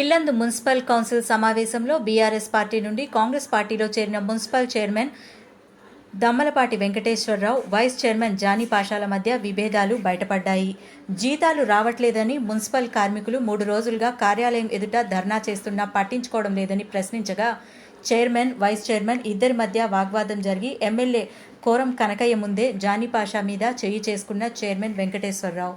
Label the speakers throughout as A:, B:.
A: Yellandu municipal council సమావేశంలో BRS party నుండి కాంగ్రెస్ పార్టీలో చేరిన municipal chairman Dammalapati Venkateswara Rao vice chairman Jani పాషాల మధ్య విభేదాలు బయటపడ్డాయి. జీతాలు రావట్లేదని మున్సిపల్ కార్మికులు మూడు రోజులుగా కార్యాలయం ఎదుట ధర్నా చేస్తున్నా పట్టించుకోవడం లేదని ప్రశ్నించగా చైర్మన్ వైస్ చైర్మన్ ఇద్దరి మధ్య వాగ్వాదం జరిగి ఎమ్మెల్యే కోరం కనకయ్య ముందే జానీ పాషా మీద చెయ్యి చేసుకున్న చైర్మన్ వెంకటేశ్వరరావు.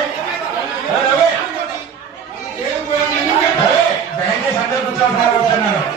B: 사람잖아요.